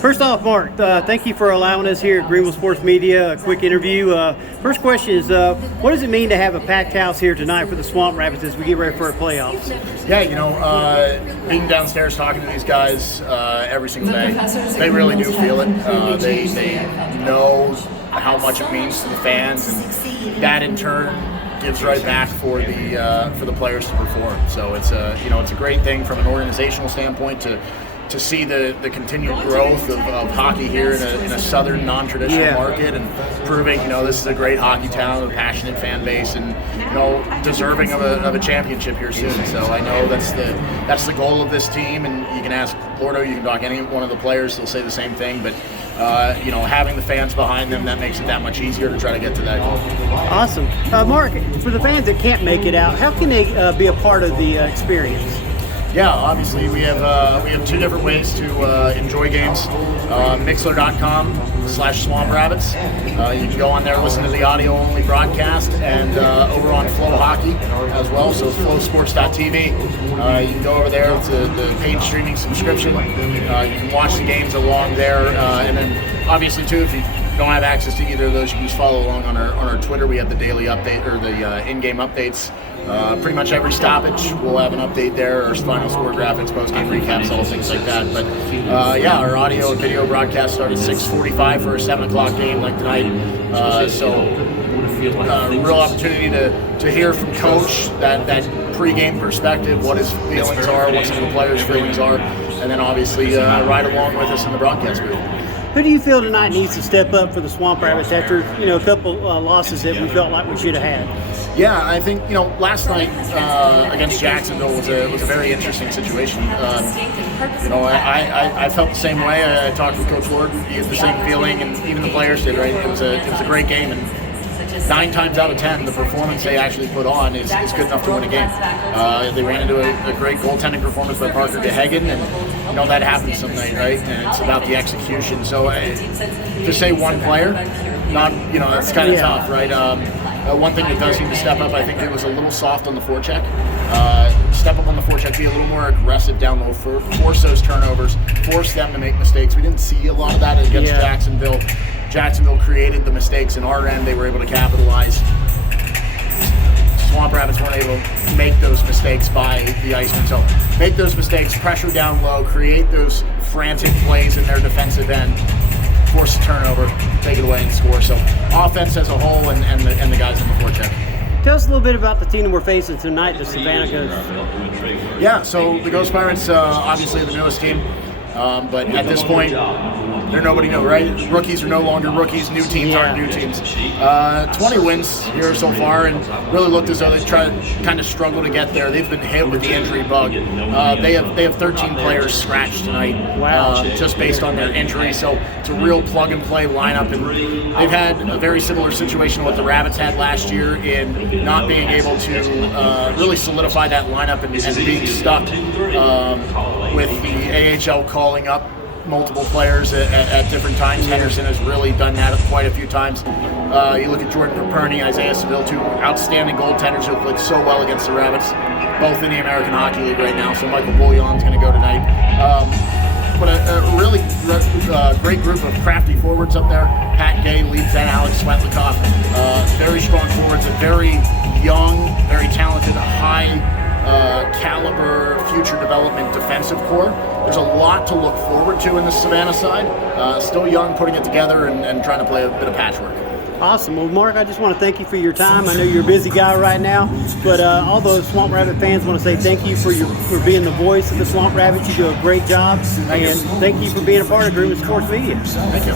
First off, Mark, thank you for allowing us here at Greenville Sports Media a quick interview. First question is, what does it mean to have a packed house here tonight for the Swamp Rabbits as we get ready for our playoffs? Yeah, being downstairs talking to these guys every single day, they really do feel it. They know how much it means to the fans, and that in turn gives right back for the players to perform. So it's a great thing from an organizational standpoint to see the continued growth of hockey here in a southern non-traditional market, and proving this is a great hockey town, a passionate fan base, and deserving of a championship here soon. So I know that's the goal of this team, and you can ask Lordo, you can talk any one of the players, they'll say the same thing, but having the fans behind them, that makes it that much easier to try to get to that goal. Awesome. Mark, for the fans that can't make it out, how can they be a part of the experience? Yeah, obviously we have two different ways to enjoy games. Mixler.com/Swamp Rabbits. You can go on there, listen to the audio-only broadcast, and over on Flow Hockey as well, so flowsports.tv. You can go over there to the paid streaming subscription. You can watch the games along there, and then obviously too, if you don't have access to either of those, you can just follow along on our Twitter. We have the daily update, or the in-game updates. Pretty much every stoppage, we'll have an update there, our final score graphics, post-game recaps, all things like that. But our audio and video broadcast started 6:45 for a 7 o'clock game like tonight. Real opportunity to hear from Coach that pre-game perspective, what his feelings are, what some of the players' feelings are, and then obviously ride along with us in the broadcast booth. Who do you feel tonight needs to step up for the Swamp Rabbits after a couple losses that we felt like we should have had? Yeah, I think last night against Jacksonville was a very interesting situation. I felt the same way. I talked with Coach Lord, he had the same feeling, and even the players did. Right, it was a great game, and 9 times out of 10, the performance they actually put on is good enough to win a game. They ran into a great goaltending performance by Parker DeHagen, and that happens some night, right? And it's about the execution. So to say one player, that's kind of tough, right? One thing that does seem to step up, I think it was a little soft on the forecheck. Step up on the forecheck, be a little more aggressive down low, force those turnovers, force them to make mistakes. We didn't see a lot of that against Jacksonville. Jacksonville created the mistakes in our end. They were able to capitalize. Swamp Rabbits weren't able to make those mistakes by the Icemen. So make those mistakes, pressure down low, create those frantic plays in their defensive end, force a turnover, take it away and score. So offense as a whole, and the guys in the forecheck. Tell us a little bit about the team that we're facing tonight, the Savannah Ghosts. Yeah, so the Ghost Pirates, obviously the newest team, but at this point, they're nobody new, right? Rookies are no longer rookies. New teams aren't new teams. 20 wins here so far, and really looked as though they kind of struggle to get there. They've been hit with the injury bug. They have 13 players scratched tonight, just based on their injury. So it's a real plug-and-play lineup, and they've had a very similar situation to what the Rabbits had last year in not being able to really solidify that lineup and being stuck with the AHL calling up multiple players at different times. Henderson has really done that quite a few times. You look at Jordan Paperny, Isaiah Seville, two outstanding goaltenders who have played so well against the Rabbits, both in the American Hockey League right now. So Michael Bouillon's going to go tonight. But a really great group of crafty forwards up there. Pat Gay leads that, Alex Swetlikoff. Very strong forwards, a very young, very talented, high caliber future development defensive core. There's a lot to look forward to in the Savannah side. Still young, putting it together and trying to play a bit of patchwork. Awesome. Well, Mark, I just want to thank you for your time. I know you're a busy guy right now, but all those Swamp Rabbit fans want to say thank you for being the voice of the Swamp Rabbits. You do a great job, and thank you for being a part of Greenville Sports Media. Thank you.